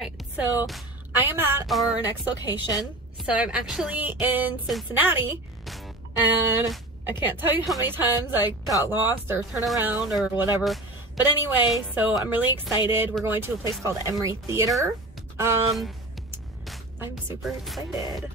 Right, so I am at our next location. So I'm actually in Cincinnati, and I can't tell you how many times I got lost or turned around or whatever. But anyway, so I'm really excited. We're going to a place called Emery Theater. I'm super excited.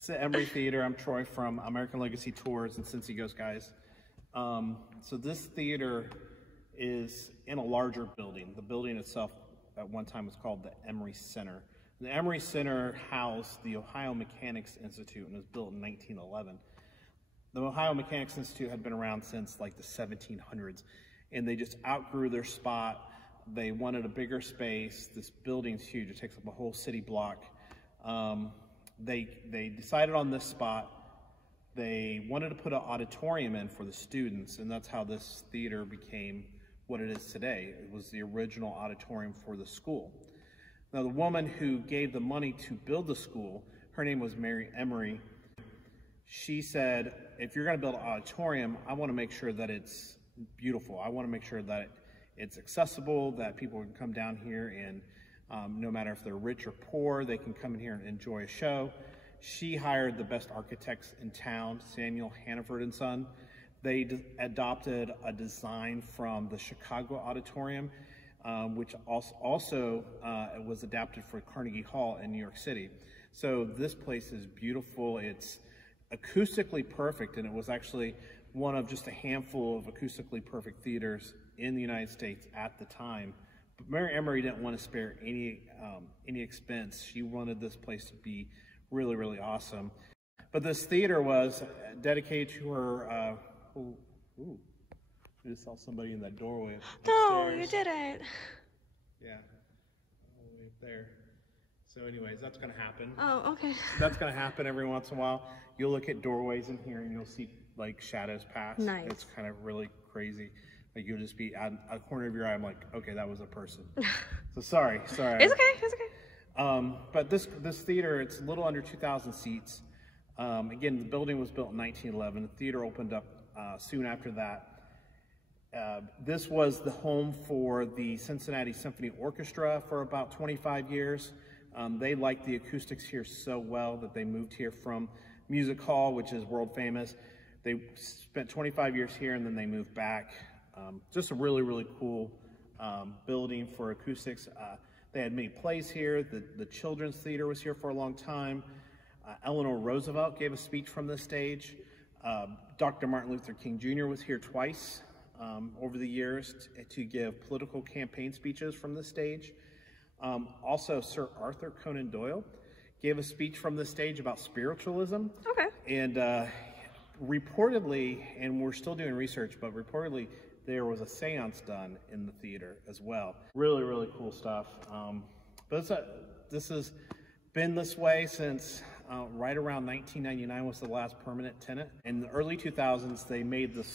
It's the Emery Theater. I'm Troy from American Legacy Tours and Cincy Ghost Guys. So this theater is in a larger building. The building itself at one time was called the Emery Center. The Emery Center housed the Ohio Mechanics Institute and was built in 1911. The Ohio Mechanics Institute had been around since like the 1700s, and they just outgrew their spot. They wanted a bigger space. This building's huge. It takes up a whole city block. They decided on this spot. They wanted to put an auditorium in for the students, and that's how this theater became what it is today. It was the original auditorium for the school. Now, the woman who gave the money to build the school, her name was Emery. She said, if you're going to build an auditorium, I want to make sure that it's beautiful. I want to make sure that it's accessible, that people can come down here and no matter if they're rich or poor, they can come in here and enjoy a show. She hired the best architects in town, Samuel Hannaford and Son. They adopted a design from the Chicago Auditorium, which also was adapted for Carnegie Hall in New York City. So this place is beautiful. It's acoustically perfect, and it was actually one of just a handful of acoustically perfect theaters in the United States at the time. But Mary Emery didn't want to spare any expense. She wanted this place to be really, really awesome. But this theater was dedicated to her. Ooh, I just saw somebody in that doorway upstairs. No, you didn't. Yeah, all the way up there. So anyways, that's going to happen. Oh, okay. That's going to happen every once in a while. You'll look at doorways in here and you'll see like shadows pass. Nice. It's kind of really crazy. Like you'll just be at a corner of your eye. I'm like, okay, that was a person. So sorry. It's okay. It's okay. But this theater, it's a little under 2,000 seats. Again, the building was built in 1911. The theater opened up soon after that. This was the home for the Cincinnati Symphony Orchestra for about 25 years. They liked the acoustics here so well that they moved here from Music Hall, which is world famous. They spent 25 years here and then they moved back. Just a really, really cool building for acoustics. They had many plays here. The Children's Theater was here for a long time. Eleanor Roosevelt gave a speech from this stage. Dr. Martin Luther King Jr. was here twice over the years to give political campaign speeches from this stage. Also, Sir Arthur Conan Doyle gave a speech from this stage about spiritualism. Okay. And reportedly, and we're still doing research, but reportedly there was a seance done in the theater as well. Really, really cool stuff. But this has been this way since right around 1999 was the last permanent tenant. In the early 2000s, they made the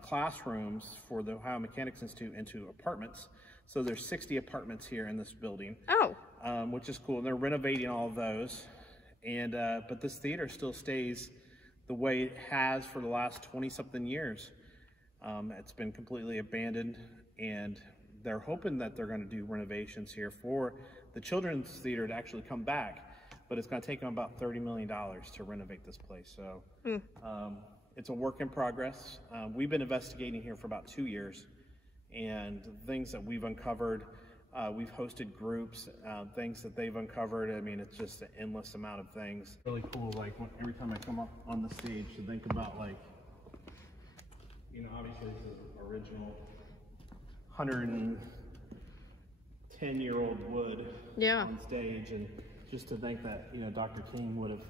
classrooms for the Ohio Mechanics Institute into apartments. So there's 60 apartments here in this building. Oh. Which is cool. And they're renovating all of those. And but this theater still stays the way it has for the last 20-something years. It's been completely abandoned, and they're hoping that they're going to do renovations here for the Children's Theater to actually come back, but it's going to take them about $30 million to renovate this place. So it's a work in progress. We've been investigating here for about 2 years, and the things that we've uncovered, we've hosted groups, things that they've uncovered. I mean, it's just an endless amount of things. Really cool, like every time I come up on the stage to think about, like, you know, obviously this is original 110-year-old wood on stage, and just to think that, you know, Dr. King would have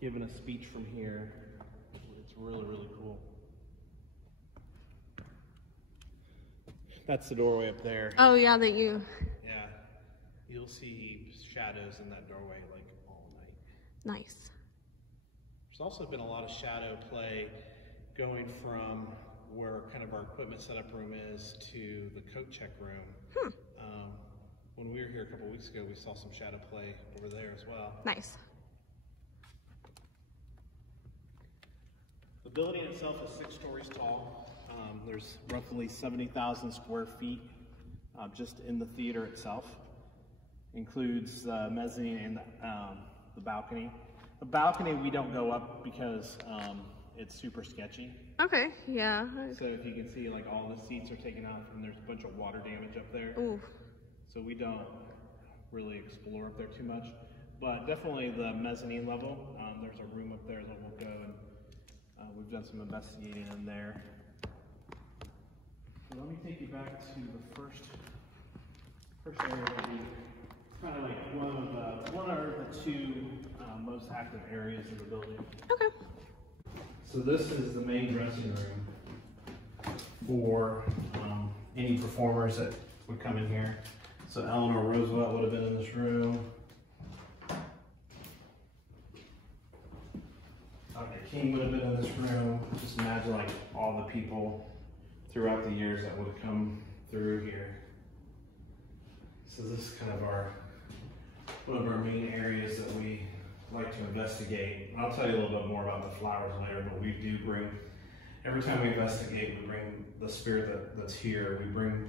given a speech from here, it's really, really cool. That's the doorway up there. Oh, yeah, Yeah, you'll see shadows in that doorway like all night. Nice. There's also been a lot of shadow play going from where kind of our equipment setup room is to the coat check room. When we were here a couple weeks ago, we saw some shadow play over there as well. Nice. The building itself is 6 stories tall. There's roughly 70,000 square feet just in the theater itself. Includes the mezzanine and the balcony. The balcony we don't go up because it's super sketchy. Okay, yeah. So if you can see, like, all the seats are taken out and there's a bunch of water damage up there. Ooh. So we don't really explore up there too much. But definitely the mezzanine level, there's a room up there that we'll go, and we've done some investigating in there. So let me take you back to the first area that we kind of like one of the 2 most active areas of the building. Okay. So this is the main dressing room for any performers that would come in here. So Eleanor Roosevelt would have been in this room. Dr. King would have been in this room. Just imagine like all the people throughout the years that would have come through here. So this is kind of one of our main areas that we like to investigate. I'll tell you a little bit more about the flowers later, but we do bring, every time we investigate, we bring the spirit that's here. We bring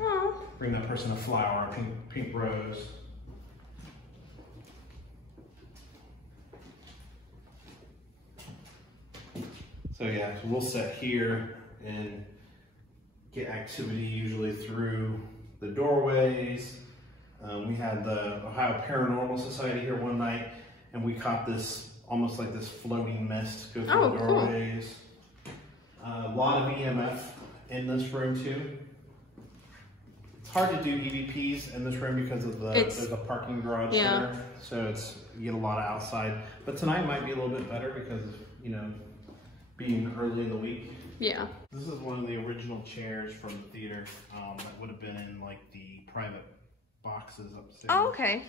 that person a flower, a pink rose. So yeah, so we'll sit here and get activity usually through the doorways. We had the Ohio Paranormal Society here one night, and we caught this, almost like this floating mist go through the doorways. Cool. A lot of EMF in this room too. It's hard to do EVPs in this room because of there's a parking garage there, so you get a lot of outside. But tonight might be a little bit better because of, being early in the week. Yeah. This is one of the original chairs from the theater that would have been in like the private boxes upstairs. Oh, okay.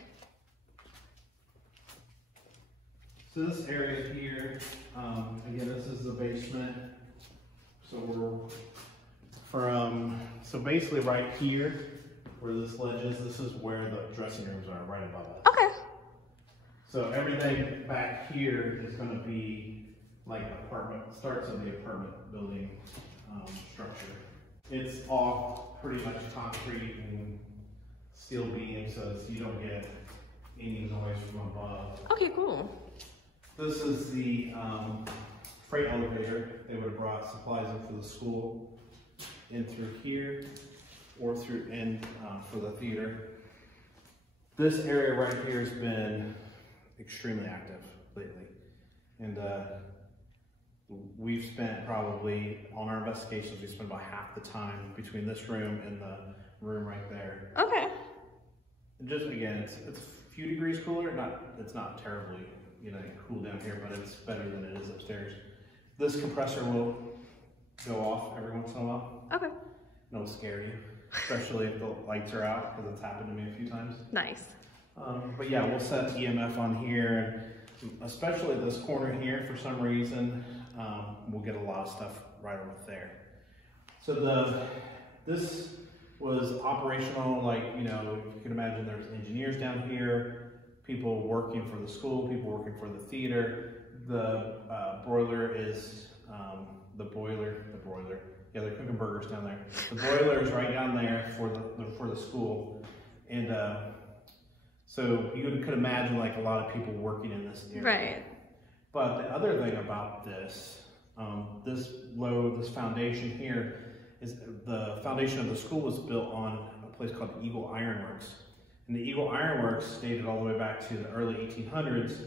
So this area here, again, this is the basement. So so basically right here, where this ledge is, this is where the dressing rooms are, right above us. Okay. So everything back here is going to be like starts of the apartment building structure. It's all pretty much concrete and steel beams, so you don't get any noise from above. Okay, cool. This is the freight elevator. They would have brought supplies in for the school, in through here, or through in for the theater. This area right here has been extremely active lately, and we've spent probably, on our investigations, we spent about half the time between this room and the room right there. Okay. And just again, it's a few degrees cooler. It's not terribly cool down here, but it's better than it is upstairs. This compressor will go off every once in a while. Okay. And it'll scare you, especially if the lights are out, because it's happened to me a few times. Nice. But yeah, we'll set EMF on here, especially this corner here. For some reason, we'll get a lot of stuff right over there. So this was operational, like, you can imagine there's engineers down here, people working for the school, people working for the theater. The boiler is yeah, they're cooking burgers down there. The boiler is right down there for the school, and so you could imagine like a lot of people working in this area. Right. But the other thing about this foundation here is the foundation of the school was built on a place called Eagle Iron Works. And the Eagle Iron Works dated all the way back to the early 1800s,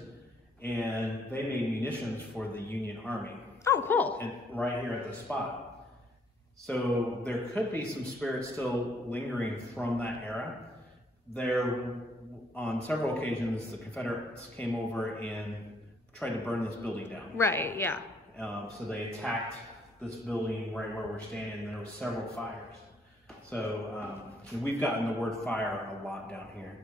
and they made munitions for the Union Army. Oh, cool. And right here at this spot. So there could be some spirits still lingering from that era. On several occasions, the Confederates came over and tried to burn this building down. Right, yeah. So they attacked this building right where we're standing, and there were several fires. So we've gotten the word fire a lot down here.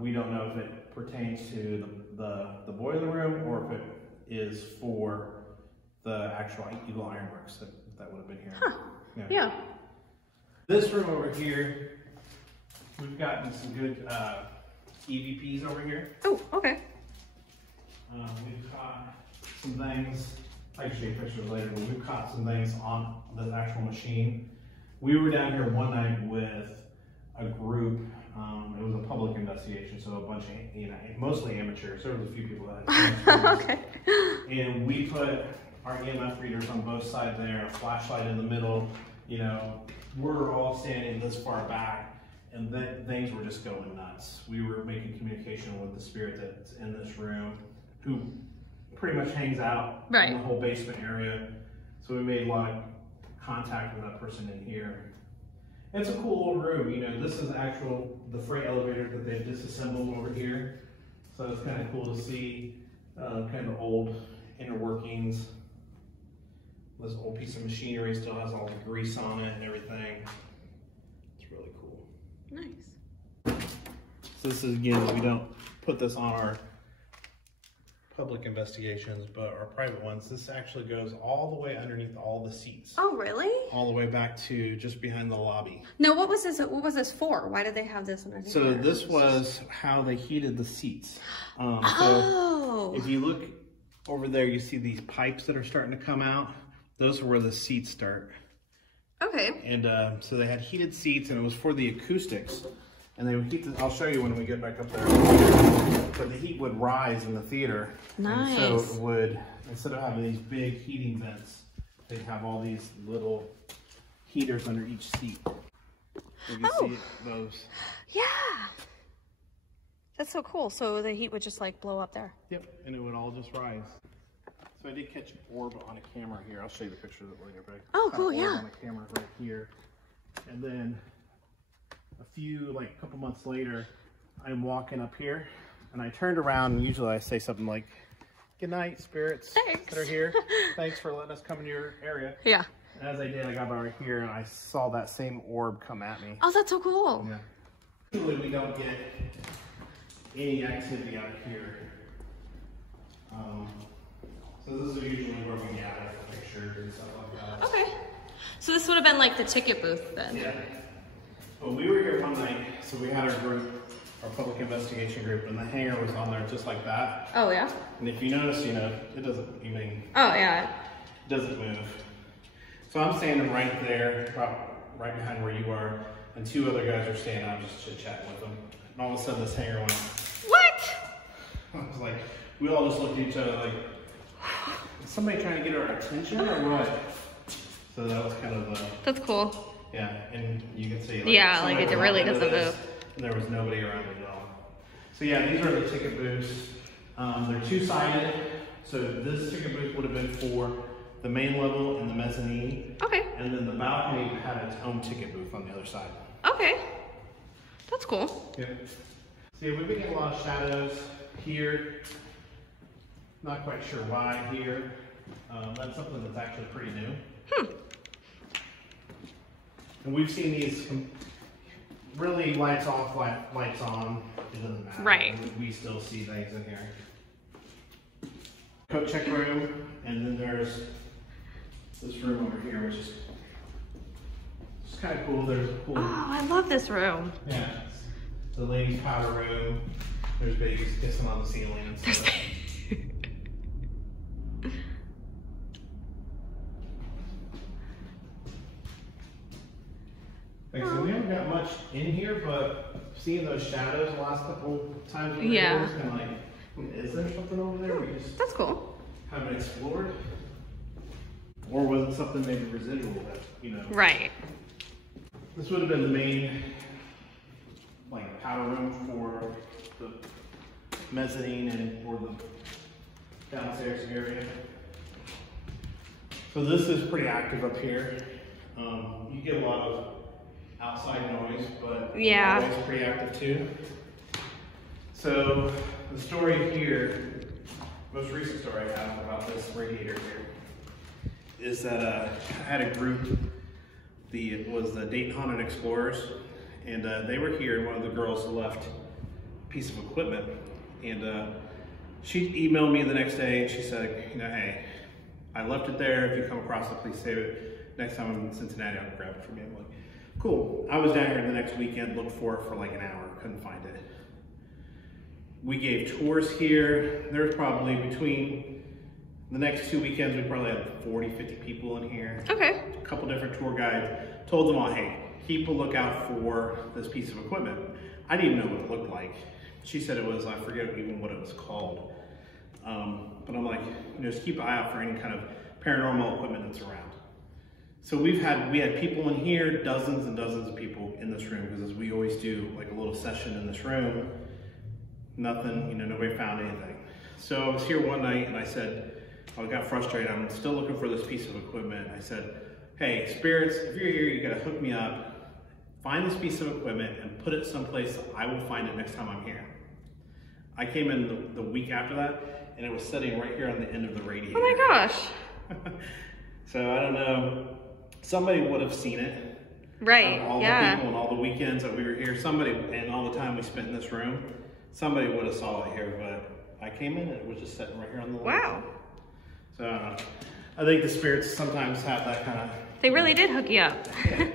We don't know if it pertains to the boiler room or if it is for the actual Eagle Iron Works that would have been here. Huh. Yeah. This room over here, we've gotten some good EVPs over here. Oh, okay. We've caught some things. I can show you pictures later, but we've caught some things on the actual machine. We were down here one night with a group. It was a public investigation, so a bunch of, you know, mostly amateurs. There was a few people that had Okay. And we put our EMF readers on both sides there, a flashlight in the middle. You know, we're all standing this far back, and then things were just going nuts. We were making communication with the spirit that's in this room, who pretty much hangs out in the whole basement area. So we made a lot of contact with that person in here. It's a cool old room, you know. This is the freight elevator that they've disassembled over here. So it's kind of cool to see kind of old inner workings. This old piece of machinery still has all the grease on it and everything. It's really cool. Nice. So this is, again, we don't put this on our public investigations, but our private ones, this actually goes all the way underneath all the seats. Oh, really? All the way back to just behind the lobby. No, what was this? What was this for? Why did they have this underneath? So this was how they heated the seats. Oh. So if you look over there, you see these pipes that are starting to come out. Those are where the seats start. Okay. And so they had heated seats, and it was for the acoustics. And they would heat I'll show you when we get back up there. But the heat would rise in the theater. Nice. And so it would, instead of having these big heating vents, they'd have all these little heaters under each seat. You can see those. Yeah. That's so cool. So the heat would just like blow up there. Yep, and it would all just rise. So I did catch an orb on a camera here. I'll show you the picture of it later. But oh, cool, yeah. On a camera right here. And then a couple months later, I'm walking up here, and I turned around, and usually I say something like, "Good night, spirits that are here. Thanks for letting us come in your area." Yeah. And as I did, I got right here, and I saw that same orb come at me. Oh, that's so cool. Yeah. Usually we don't get any activity out here. So this is usually where we gather for pictures and stuff like that. Okay. So this would have been like the ticket booth then? Yeah. Well, we were here one night, so we had our group, our public investigation group, and the hanger was on there just like that. Oh, yeah? And if you notice, you know, it doesn't, oh, yeah. It doesn't move. So I'm standing right there, right behind where you are, and two other guys are standing. I'm just chit-chatting with them. And all of a sudden, this hanger went. What? I was like, we all just looked at each other like, is somebody trying to get our attention or what? So that was kind of that's cool. Yeah, and you can see. Yeah, like it really doesn't move. And there was nobody around it at all. So yeah, these are the ticket booths. They're two-sided. So this ticket booth would have been for the main level and the mezzanine. Okay. And then the balcony had its own ticket booth on the other side. Okay. That's cool. Yeah. So yeah, we've been getting a lot of shadows here. Not quite sure why here. That's something that's actually pretty new. And we've seen these really lights off, lights on. It doesn't matter. Right. We still see things in here. Coat check room, and then there's this room over here, which is just kind of cool. There's a pool. Oh, I love this room. Yeah. The ladies' powder room. There's babies kissing on the ceiling and stuff. So we haven't got much in here, but seeing those shadows the last couple times we were here, it's kind of like, is there something over there we just that's cool. haven't explored? Or was it something maybe residual that, you know? Right. This would have been the main, like, powder room for the mezzanine and for the downstairs area. So this is pretty active up here. You get a lot of outside noise, but it's pretty active too. So the story here, most recent story I have about this radiator here, is that I had a group. It was the Dayton Haunted Explorers, and they were here. And one of the girls left a piece of equipment, and she emailed me the next day, and she said, you know, hey, I left it there. If you come across it, please save it. Next time I'm in Cincinnati, I'll grab it for me. I'm like, cool. I was down here the next weekend, looked for it for like an hour, couldn't find it. We gave tours here. There's probably between the next 2 weekends, we probably had 40, 50 people in here. Okay. A couple different tour guides. Told them all, hey, keep a lookout for this piece of equipment. I didn't even know what it looked like. She said it was, I forget even what it was called. But I'm like, just keep an eye out for any kind of paranormal equipment that's around. So we had people in here, dozens and dozens of people in this room, because as we always do, like a little session in this room, nothing, nobody found anything. So I was here one night and I said, I got frustrated. I'm still looking for this piece of equipment. I said, hey, spirits, if you're here, you gotta hook me up, find this piece of equipment and put it someplace I will find it next time I'm here. I came in the week after that and it was sitting right here on the end of the radiator. Oh my gosh. So I don't know, somebody would have seen it. Right, all the people and all the weekends that we were here, somebody, and all the time we spent in this room, somebody would have saw it here, but I came in and it was just sitting right here on the wall. Wow. So I think the spirits sometimes have that kind of... They really did hook you up. Yeah.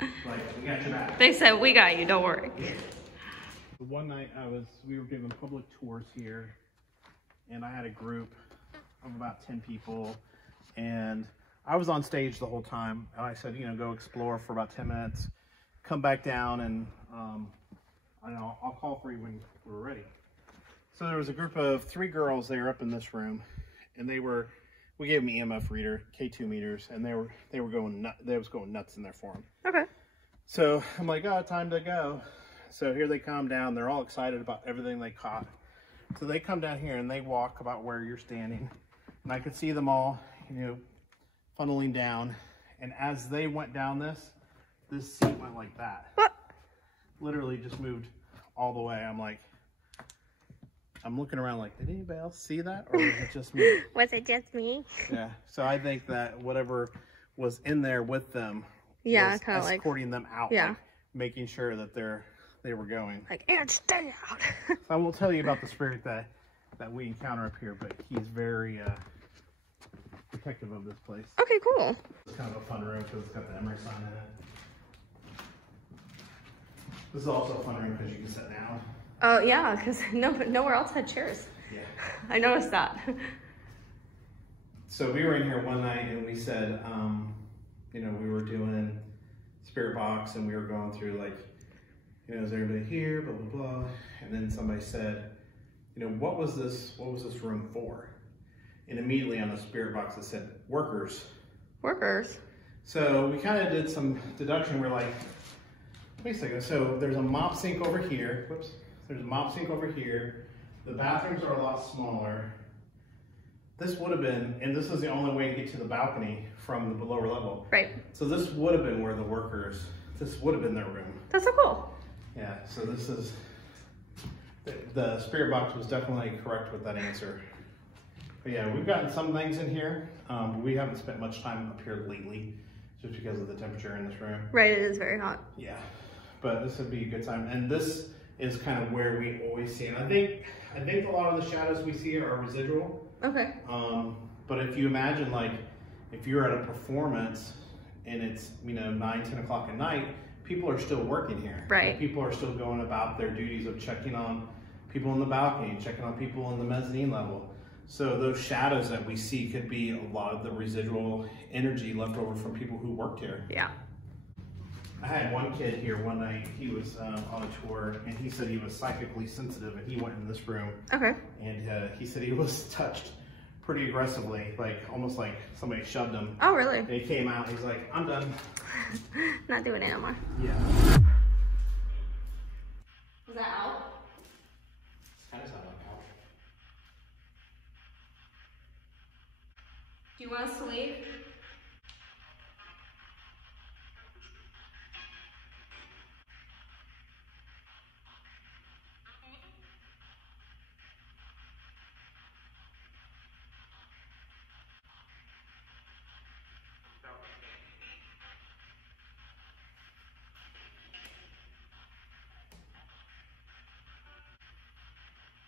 Like, we got your back. They said, we got you, don't worry. Yeah. One night we were giving public tours here, and I had a group of about 10 people, and I was on stage the whole time, and I said, go explore for about 10 minutes, come back down, and I'll call for you when we're ready. So there was a group of 3 girls. They were up in this room, and we gave them EMF reader, K2 meters, and they was going nuts in there for them. Okay. So I'm like, oh, time to go. So here they come down. They're all excited about everything they caught. So they come down here and they walk about where you're standing, and I could see them all, funneling down. And as they went down this seat went like that. What? Literally just moved all the way. I'm looking around like, did anybody else see that, or was it just me? Was it just me? Yeah. So I think that whatever was in there with them, was kind of escorting them out, making sure that they were going. Like, and stay out. So I won't tell you about the spirit that we encounter up here, but he's very protective of this place. Okay, cool. It's kind of a fun room because it's got the Emery sign in it. This is also a fun room because you can sit down. Oh, yeah, because nowhere else had chairs. Yeah. I noticed that. So we were in here one night and we said, we were doing spirit box and we were going through like, is everybody here, blah, blah, blah. And then somebody said, what was this room for? And immediately on the spirit box it said, workers. Workers? So we kind of did some deduction. We're like, wait a second. So there's a mop sink over here. Whoops. There's a mop sink over here. The bathrooms are a lot smaller. This would have been, and this is the only way to get to the balcony from the lower level. Right. So this would have been where the workers, this would have been their room. That's so cool. Yeah, so this is, the spirit box was definitely correct with that answer. But yeah, we've gotten some things in here. But we haven't spent much time up here lately just because of the temperature in this room. Right, it is very hot. Yeah, but this would be a good time. And this is kind of where we always see it. I think a lot of the shadows we see are residual. Okay. But if you imagine, like, if you're at a performance and it's, 9, 10 o'clock at night, people are still working here. Right. People are still going about their duties of checking on people in the balcony, checking on people in the mezzanine level. So those shadows that we see could be a lot of the residual energy left over from people who worked here. Yeah. I had one kid here one night. He was on a tour, and he said he was psychically sensitive, and he went in this room. Okay. And he said he was touched pretty aggressively, like almost like somebody shoved him. Oh, really? And he came out. He's like, "I'm done. Not doing it anymore." Yeah. Was that out? Kind of sounded like out. Do you want us to leave?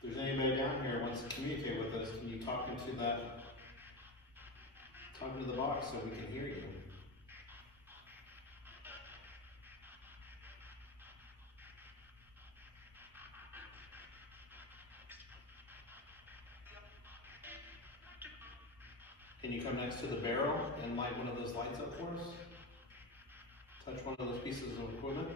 If there's anybody down here who wants to communicate with us, can you talk into the box so we can hear you? Can you come next to the barrel and light one of those lights up for us? Touch one of those pieces of equipment.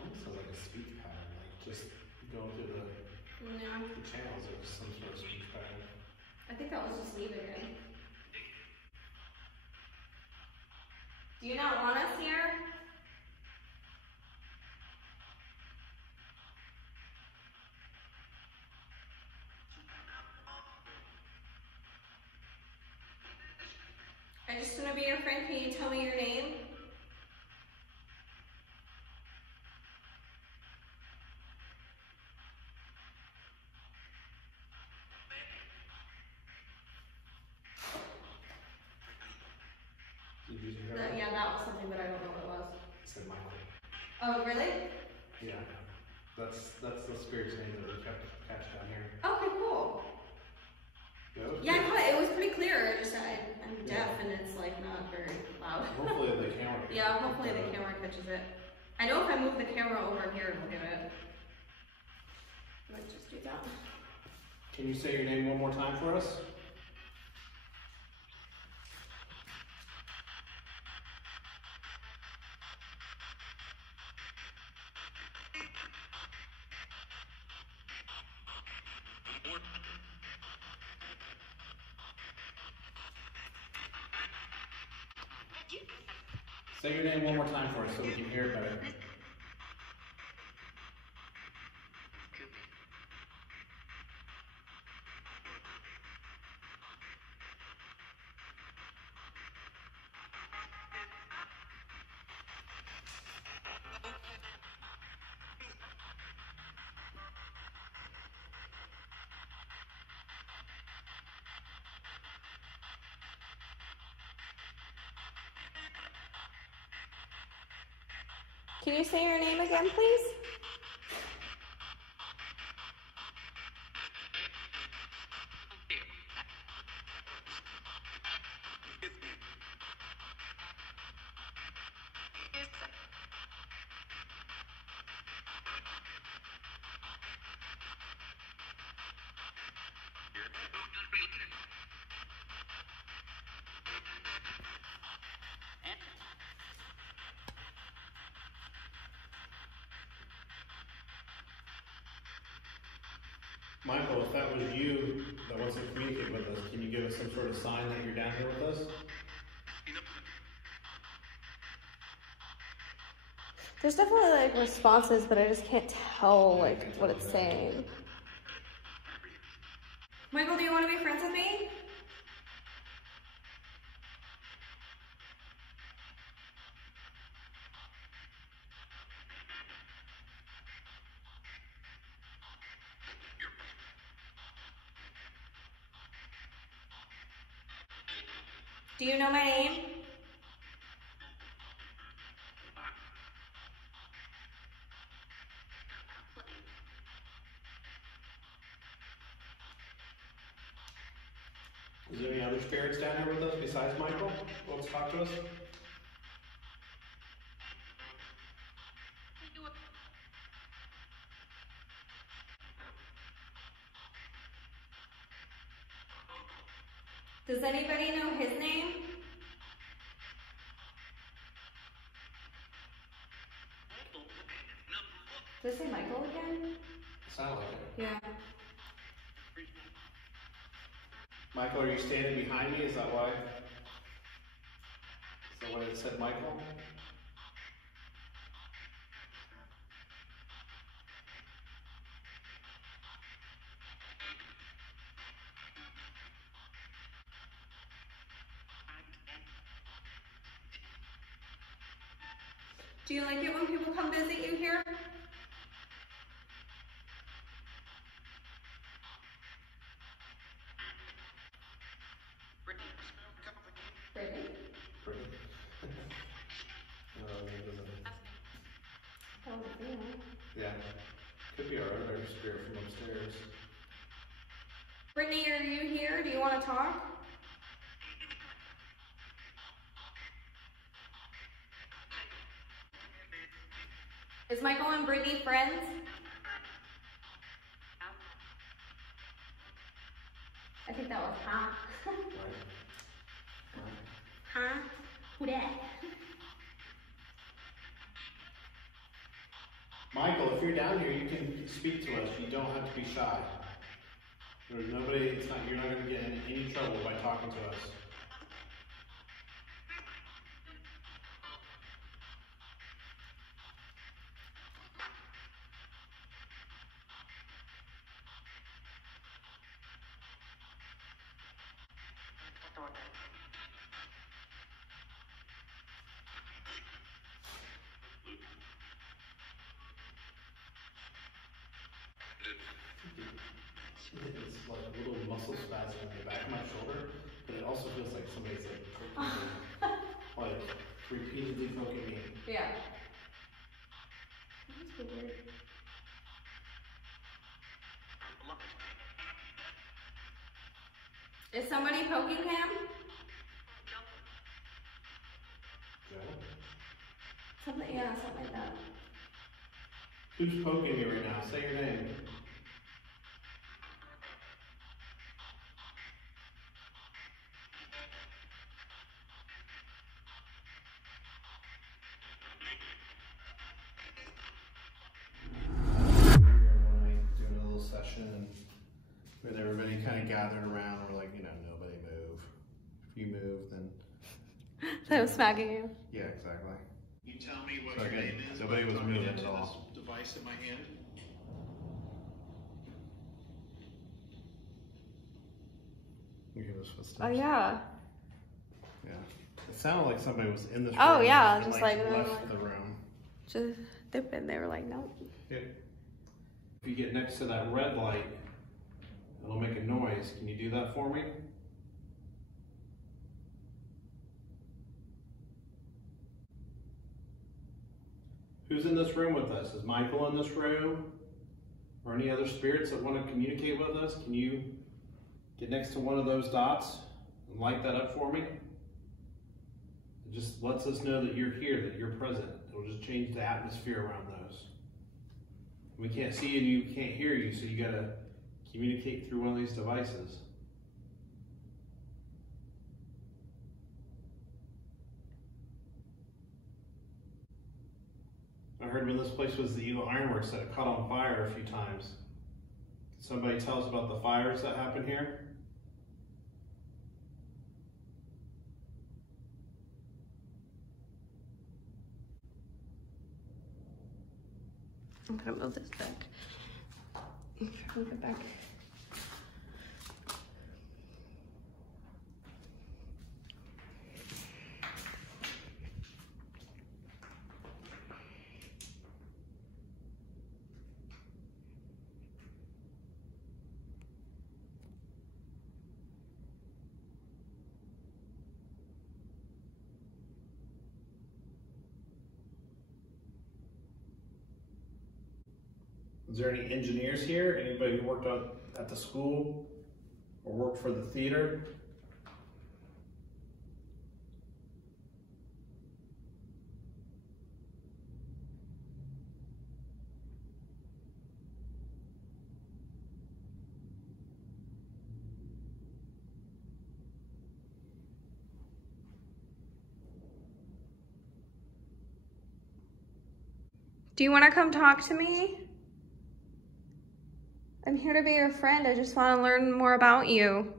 Almost sounds like a speech pattern, like just going through the channels of some sort of speech pattern. I think that was just leaving it. Do you not want us here? I just want to be your friend. Can you tell me your name? Did you hear that? Yeah, that was something, but I don't know what it was. It said Michael. Oh, really? Yeah. That's the spirit's name that we kept catch down here. Okay, cool. Yeah, I caught it. It was pretty clear. Just I'm deaf and it's like not very loud. Hopefully the camera. Yeah, hopefully the camera catches it. I know if I move the camera over here, it'll get it. Let's just do that. Can you say your name one more time for us? Say your name one more time for us so we can hear it better. Can you say your name again, please? Michael, if that was you that wants to communicate with us, can you give us some sort of sign that you're down here with us? There's definitely like responses, but I just can't tell like what it's saying. Michael, do you want to be friends with me? Do you know my name? Is there any other spirits down here with us besides Michael? Let's talk to us. Does anybody know his name? Does it say Michael again? Sound like it. Yeah. Michael, are you standing behind me? Is that why? Is that what it said, Michael? Do you like it when people come visit you here? Brittany? Brittany. Yeah. Could be our other spirit from upstairs. Brittany, are you here? Do you want to talk? Is Michael and Brittany friends? I think that was huh. Huh? Who that? Michael, if you're down here, you can speak to us. You don't have to be shy. There's nobody, you're not going to get in any trouble by talking to us. It's like a little muscle spasm in the back of my shoulder, but it also feels like somebody's like repeatedly poking me. Yeah. That's weird. Is somebody poking him? Joe? Something, yeah, something like that. Who's poking you right now? Say your name. Doing a little session with everybody kind of gathered around. We're like, nobody move. If you move, then. So I was smacking you. Yeah, exactly. You tell me what Okay, your name is. nobody was Plug it moving into at all. this device in my hand. You hear those footsteps? Oh yeah. Yeah. It sounded like somebody was in this room. Oh, yeah, and, just left like- the room. Just dipping. They were like, nope. Yeah. If you get next to that red light, it'll make a noise. Can you do that for me? Who's in this room with us? Is Michael in this room? Or any other spirits that want to communicate with us? Can you get next to one of those dots and light that up for me? It just lets us know that you're here, that you're present. It'll just change the atmosphere around those. We can't see you and you can't hear you, so you gotta communicate through one of these devices. I heard when this place was the Eagle Ironworks that it caught on fire a few times. Can somebody tell us about the fires that happened here? I'm gonna move this back. Move it back. Is there any engineers here? Anybody who worked at the school or worked for the theater? Do you want to come talk to me? I'm here to be your friend. I just want to learn more about you.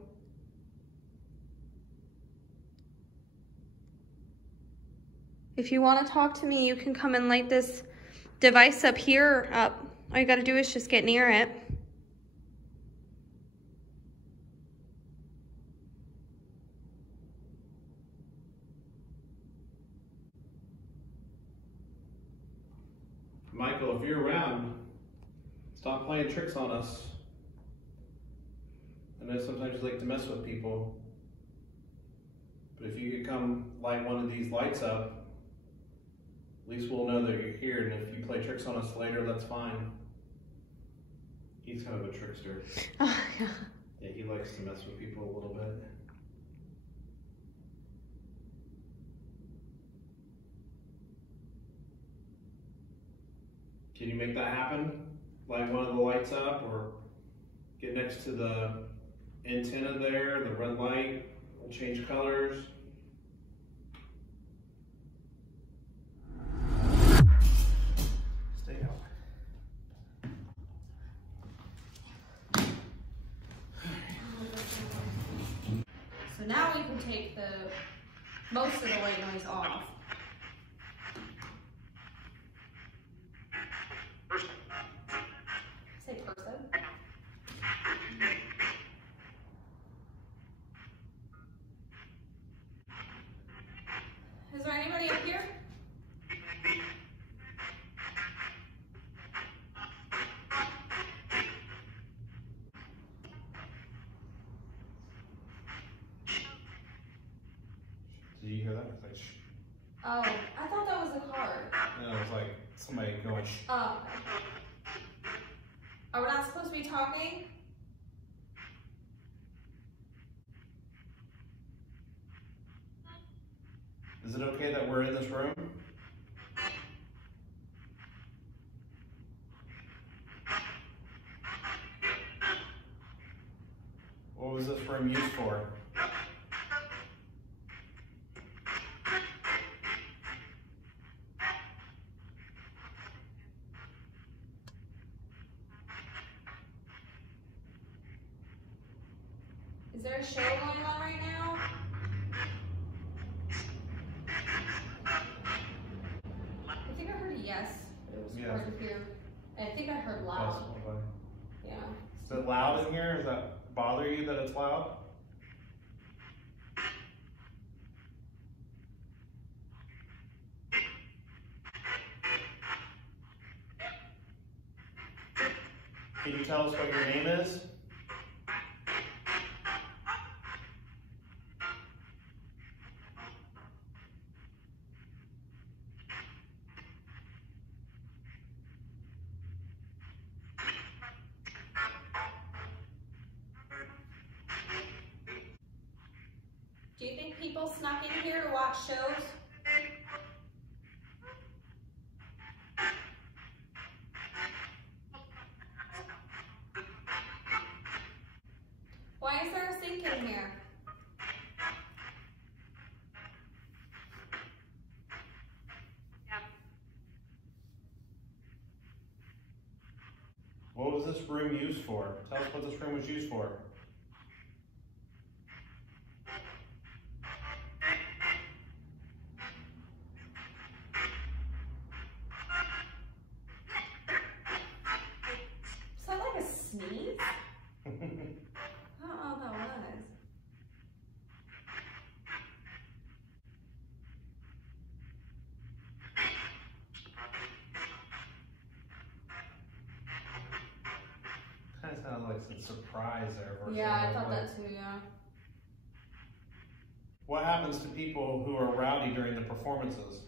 If you want to talk to me, you can come and light this device up here up. All you got to do is just get near it. Michael, if you're around, stop playing tricks on us. I know sometimes you like to mess with people, but if you could come light one of these lights up, at least we'll know that you're here, and if you play tricks on us later, that's fine. He's kind of a trickster. Oh, yeah. Yeah, he likes to mess with people a little bit. Can you make that happen? Light one of the lights up, or get next to the antenna there, the red light will change colors. Stay out. So now we can take most of the white noise off. Say person. Is there anybody up here? Did you hear that? It was like, shh. Oh, I thought that was a car. No, it was like somebody going, shh. Oh, okay. Are we not supposed to be talking? Is it okay that we're in this room? What was this room used for? Is there a show going on right now? I think I heard a yes, but it was Yeah. hard to hear. And I think I heard loud. Yeah. Is it loud in here? Does that bother you that it's loud? Can you tell us what your name is? Do you think people snuck in here to watch shows? Why is there a sink in here? What was this room used for? Tell us what this room was used for. Is that like a sneeze? I don't know what that was. Kind of sounded like some surprise there. For a Yeah, I second. thought Like, that too, yeah. what happens to people who are rowdy during the performances?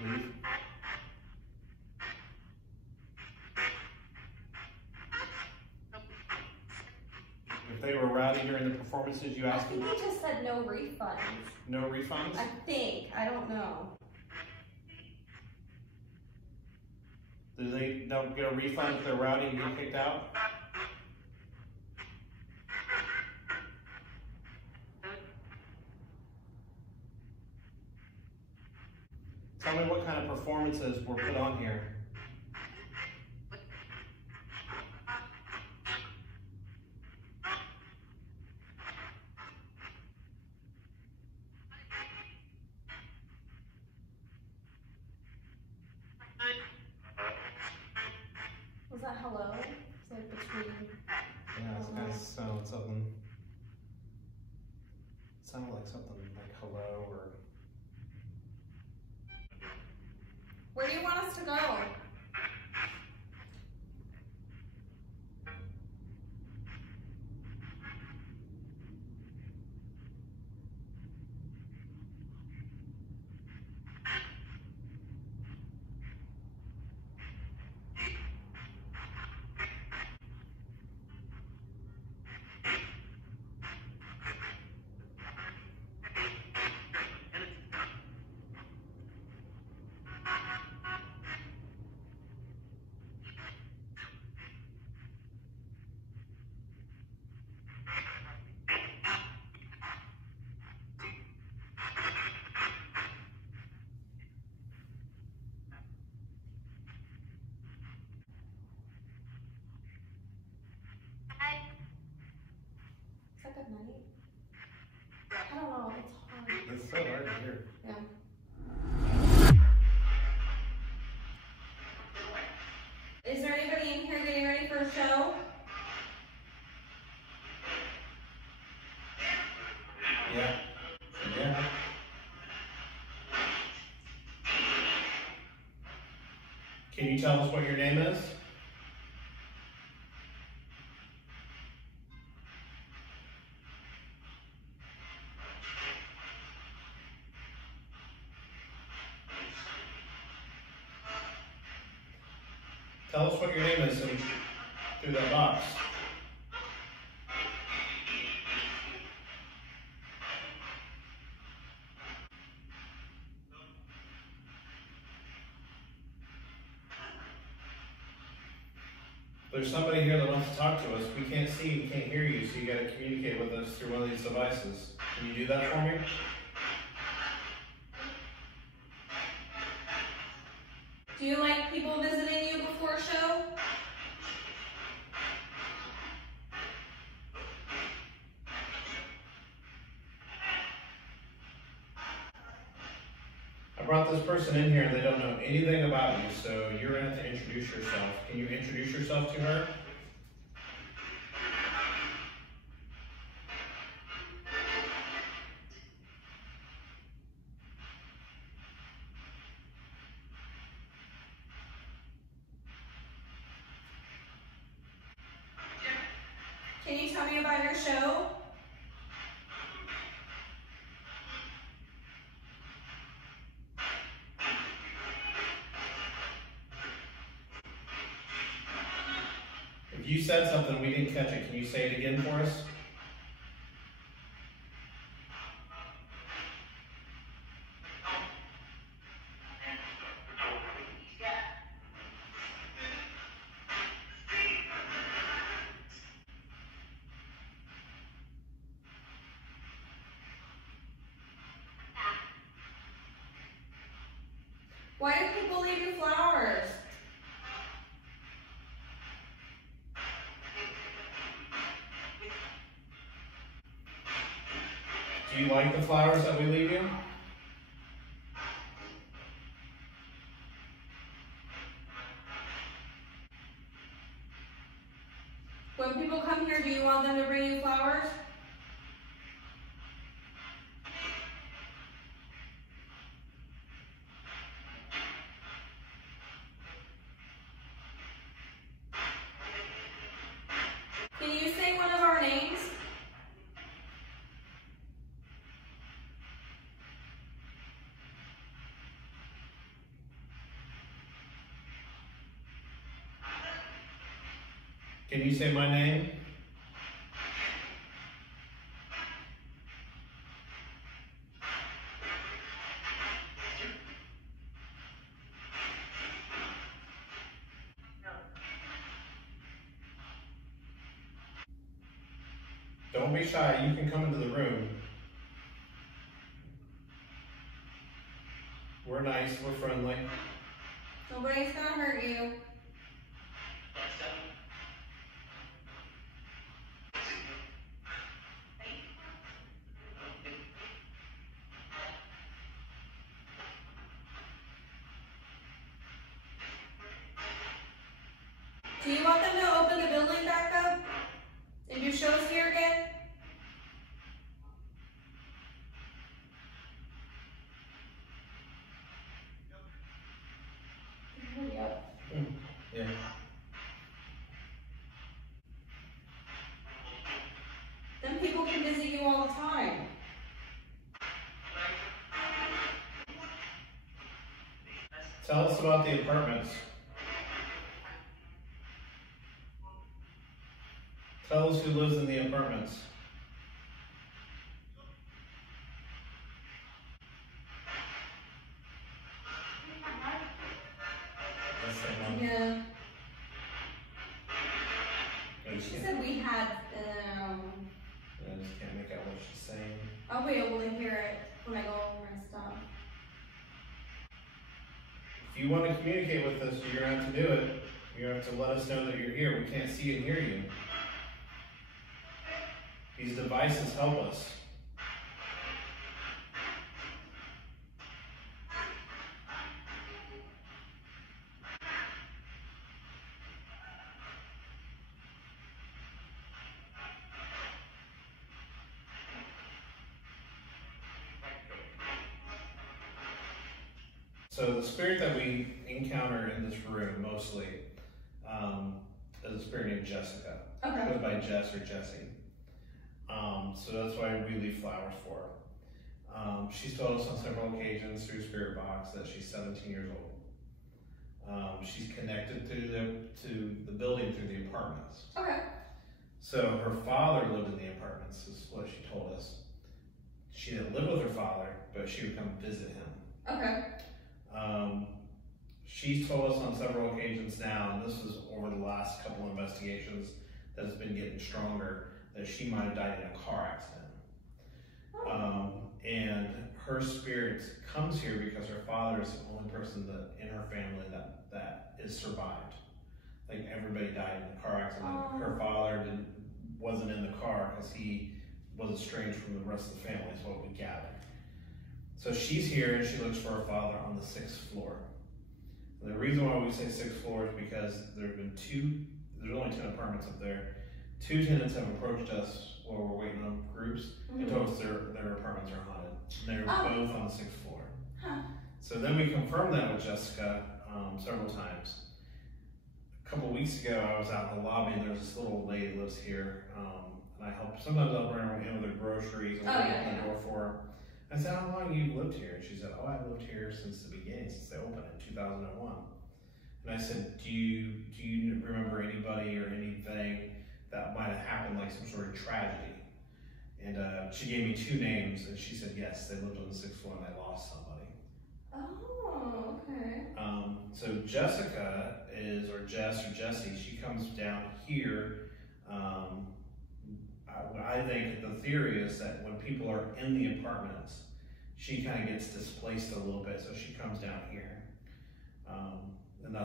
Leave. If they were rowdy during the performances, you I asked think them he just said no refunds. no refunds? I think. I don't know. Do they don't get a refund if they're rowdy and get kicked out? Tell me what kind of performances were put on here. Was that hello? It's like between. Yeah, it's kind of sounded something. Sounded like something like hello or. Where do you want us to go? at night? I don't know, it's hard. It's so hard to hear. Yeah. Is there anybody in here getting ready for a show? Yeah. Yeah. Can you tell us what your name is? Tell us what your name is through that box. There's somebody here that wants to talk to us. We can't see and can't hear you, so you got to communicate with us through one of these devices. Can you do that for me? Do you like people visiting you before a show? I brought this person in here and they don't know anything about you, so you're going to have to introduce yourself. Can you introduce yourself to her? Can you tell me about your show? If you said something, we didn't catch it. Can you say it again for us? Why do people leave you flowers? Do you like the flowers that we leave you? When people come here, do you want them to bring you flowers? Can you say one of our names? Can you say my name? Don't be shy, you can come into the room. We're nice, we're friendly. Nobody's gonna hurt you. Do you want them to open the building back up and do shows here again? Yep. Yeah. Then people can visit you all the time. Tell us about the apartments. Tell us who lives in the apartments. That's the one. Yeah. I just She can't, said we had, I just can't make out what she's saying. I'll be able to hear it when I go over and stuff. If you want to communicate with us, you're going to have to do it. You have to let us know that you're here. We can't see and hear you. These devices help us. So the spirit that we encounter in this room mostly is a spirit named Jessica. Okay. It goes by Jess or Jessie. So that's why we leave flowers for her. She's told us on several occasions through Spirit Box that she's 17 years old. She's connected to the building through the apartments. Okay. So her father lived in the apartments, is what she told us. She didn't live with her father, but she would come visit him. Okay. She's told us on several occasions now, and this is over the last couple investigations that has been getting stronger, that she might have died in a car accident. And her spirit comes here because her father is the only person that in her family that is survived. Like everybody died in a car accident. Her father wasn't in the car because he was estranged from the rest of the family, is what we gathered. So she's here and she looks for her father on the 6th floor. And the reason why we say 6th floor is because there's only 10 apartments up there. 2 tenants have approached us while we're waiting on groups and told us their apartments are haunted. And they're both on the 6th floor. Huh. So then we confirmed that with Jessica several times. A couple weeks ago, I was out in the lobby and there's this little old lady that lives here. And sometimes I'll bring her in with her groceries and open the door for her. I said, how long have you lived here? And she said, oh, I've lived here since the beginning, since they opened in 2001. And I said, do you remember anybody or anything that might have happened, like some sort of tragedy? And she gave me 2 names, and she said, yes, they lived on the 6th floor and they lost somebody. Oh, okay. So Jessica or Jess or Jessie, she comes down here. I think the theory is that when people are in the apartments, she kind of gets displaced a little bit, so she comes down here. And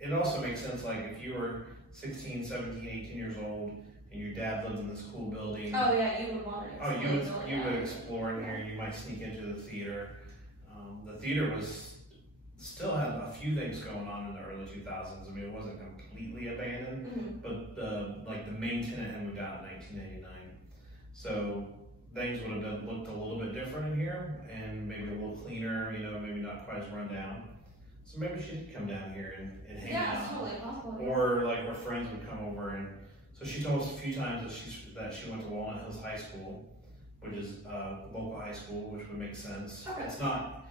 it also makes sense, like if you were 16, 17, 18 years old, and your dad lived in this cool building. Oh yeah, you would want to you would explore in here, you might sneak into the theater. The theater still had a few things going on in the early 2000s. I mean, it wasn't completely abandoned, but the main tenant had moved out in 1999. So things would have looked a little bit different in here, and maybe a little cleaner, maybe not quite as run down. So maybe she could come down here and hang out. Yeah, it's totally possible. Or like her friends would come over, and so she told us a few times that she went to Walnut Hills High School, which is a local high school, which would make sense. Okay. It's not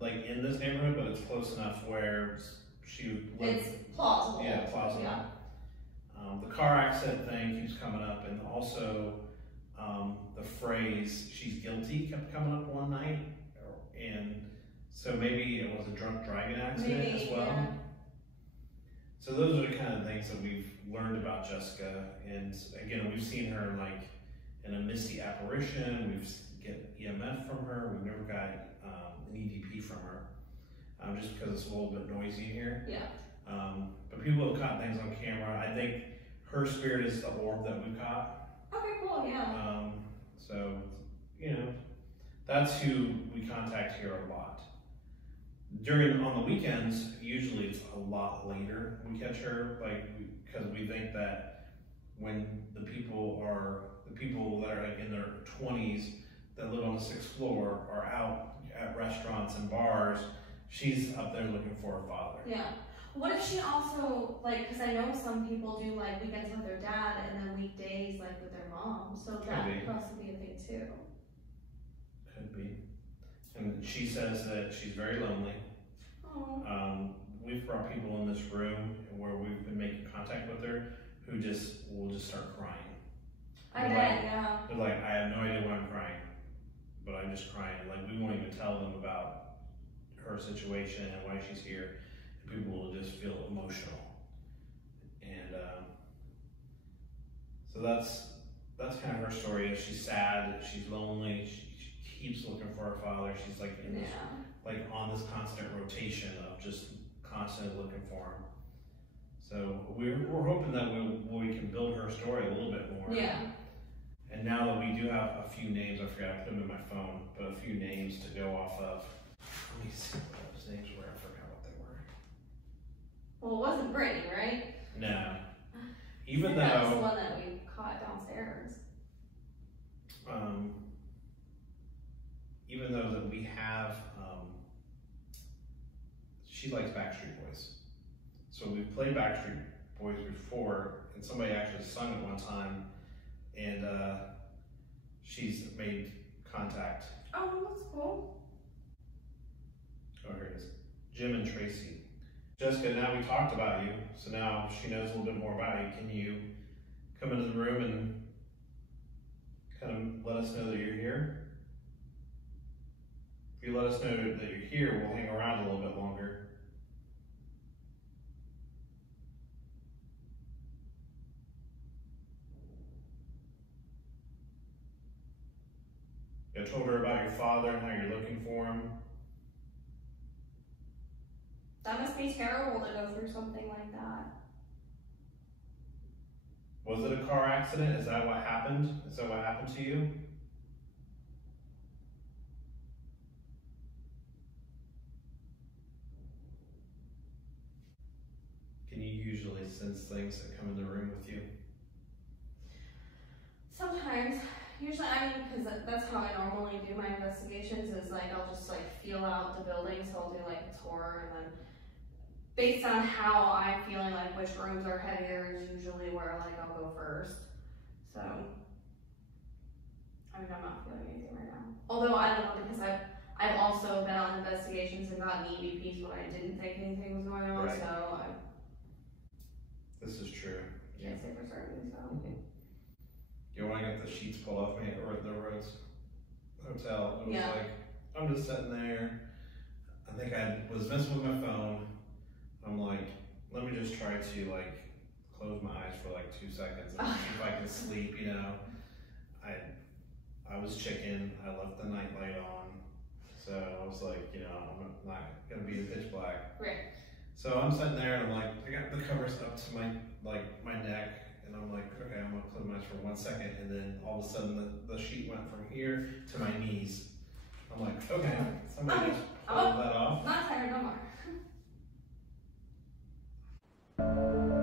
like in this neighborhood, but it's close enough where she lived. It's plausible. Yeah, plausible. Yeah. The car accident thing keeps coming up, and also the phrase "she's guilty" kept coming up one night, and so maybe it was a drunk driving accident as well. Yeah. So those are the kind of things that we've learned about Jessica, and again, we've seen her like in a misty apparition. We've get EMF from her. We've never got an EVP from her, just because it's a little bit noisy here. Yeah. But people have caught things on camera. I think her spirit is the orb that we caught. Okay, cool. Yeah. So that's who we contact here a lot. On the weekends, usually it's a lot later we catch her, because we think that when the people that are like in their 20s that live on the 6th floor are out at restaurants and bars, she's up there looking for her father. Yeah. What if she also, because I know some people do weekends with their dad and then weekdays with their mom, so that could possibly be a thing too. Could be. And she says that she's very lonely. Oh. We've brought people in this room where we've been making contact with her who will just start crying. I bet, yeah. They're like, I have no idea why I'm crying, but I'm just crying. We won't even tell them about her situation and why she's here. And people will just feel emotional. And so that's kind of her story. She's sad, she's lonely, she keeps looking for her father. She's in this, on this constant rotation of just constantly looking for him. So we're hoping that we can build her story a little bit more. Yeah. And now that we do have a few names, I forgot I put them in my phone, but a few names to go off of. Let me see what those names were. I forgot what they were. Well, it wasn't Brittany, right? No. Even that was the though one that we caught downstairs. Even though that we have, she likes Backstreet Boys. So we've played Backstreet Boys before, and somebody actually sung it one time, and she's made contact. Oh, that's cool. Oh, here it is. Jim and Tracy. Jessica, now we talked about you, so now she knows a little bit more about you. Can you come into the room and kind of let us know that you're here? If you let us know that you're here, we'll hang around a little bit longer. I told her about your father and how you're looking for him. That must be terrible to go through something like that. Was it a car accident? Is that what happened? Is that what happened to you? Can you usually sense things that come in the room with you? Sometimes. Usually, I mean, because that's how I normally do my investigations, is like, I'll just like feel out the building, so I'll do like a tour, and then based on how I'm feeling, like which rooms are heavier is usually where like I'll go first. So, I mean, I'm not feeling anything right now. Although, I don't know, because I've also been on investigations and gotten EVPs when I didn't think anything was going on, Right. so I This is true. can't say for certain, so. You want to get the sheets pulled off me at the Rhodes Hotel. It was Yeah. like, I'm just sitting there. I think I was messing with my phone. I'm like, let me just try to like close my eyes for like 2 seconds and see if I can sleep, you know. I was chicken. I left the night light on. So I was like, you know, I'm not going to be in pitch black. Right. So I'm sitting there and I'm like, I got the covers up to my neck. And I'm like, okay, I'm gonna close my eyes for 1 second, and then all of a sudden the sheet went from here to my knees. I'm like, okay, somebody just pulled that off. Not tired no more.